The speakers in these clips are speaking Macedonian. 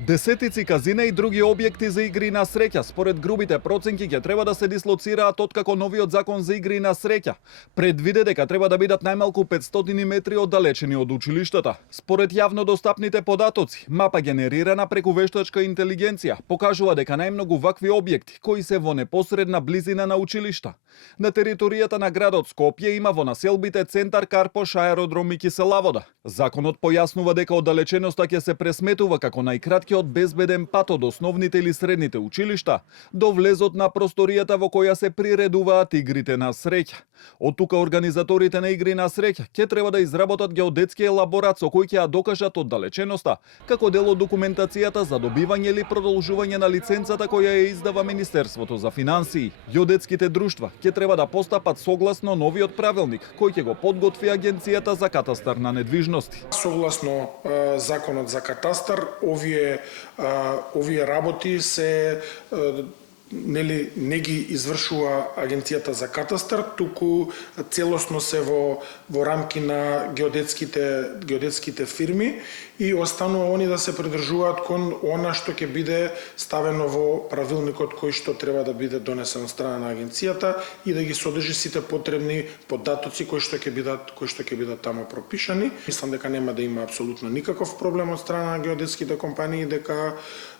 Десетици казина и други објекти за игри на среќа според грубите проценки ќе треба да се дислоцираат откако новиот закон за игри на среќа предвиде дека треба да бидат најмалку 500 метри оддалечени од училиштата. Според јавно достапните податоци, мапа генерирана преку вештачка интелигенција покажува дека најмногу вакви објекти кои се во непосредна близина на училишта. На територијата на градот Скопје има во населбите Центар, Карпош, Аеродром и Киселавода. Законот појаснува дека оддалеченоста ќе се пресметува како најкраткиот безбеден пат од основните или средните училишта до влезот на просторијата во која се приредуваат игрите на среќа. Од тука организаторите на игри на среќа ќе треба да изработат геодетски елаборат со кој ќе ја докажат оддалеченоста како дел од документацијата за добивање или продолжување на лиценцата која ја издава Министерството за финансии. Геодетските друштва ќе треба да постапат согласно новиот правилник кој ќе го подготви Агенцијата за катастар на недвижности. Согласно законот за катастар, овие работи се не ги извршува Агенцијата за катастар, туку целосно се во рамки на геодетските фирми и останува они да се придржуваат кон она што ќе биде ставено во правилникот кој што треба да биде донесен од страна на агенцијата и да ги содржи сите потребни податоци кои што ќе бидат таму пропишани. Мислам дека нема да има апсолутно никаков проблем од страна на геодетските компании, дека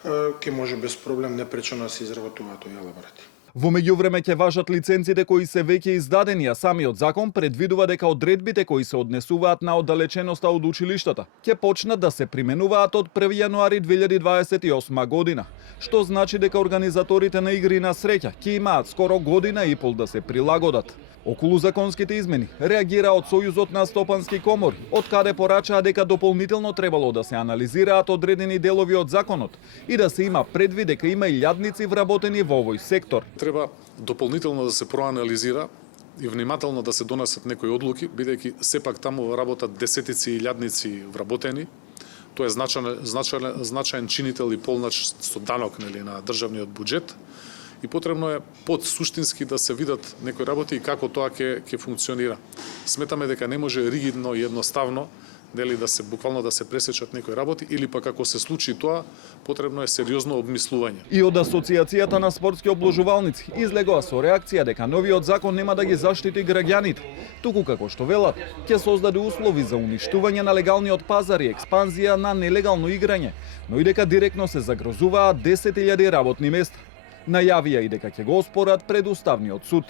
ќе може без проблем непречено да се изработуваат овие елаборати. Во меѓувреме ќе важат лиценците кои се веќе издадени, а самиот закон предвидува дека одредбите кои се однесуваат на оддалеченоста од училиштата ќе почнат да се применуваат од 1 јануари 2028 година, што значи дека организаторите на игри на среќа ќе имаат скоро година и пол да се прилагодат. Околу законските измени реагираат Сојузот на стопански комори, од каде порачаа дека дополнително требало да се анализираат одредени делови од законот и да се има предвид дека има и лјадници вработени во овој сектор. Треба дополнително да се проанализира и внимателно да се донесат некои одлуки, бидејќи сепак таму работат десетици и лјадници вработени. Тоа е значаен чинител и полнач со данок на државниот буџет. И потребно е подсуштински да се видат некои работи и како тоа ќе функционира. Сметаме дека не може ригидно и едноставно буквално да се пресечат некои работи или пак ако се случи тоа, потребно е сериозно обмислување. И од Асоциацијата на спортски обложувалници излегоа со реакција дека новиот закон нема да ги заштити граѓаните, туку како што велат, ќе создаде услови за уништување на легалниот пазар и експанзија на нелегално играње, но и дека директно се загрозуваат 10.000 работни места. Најавија и дека ќе го оспорат пред Уставниот суд.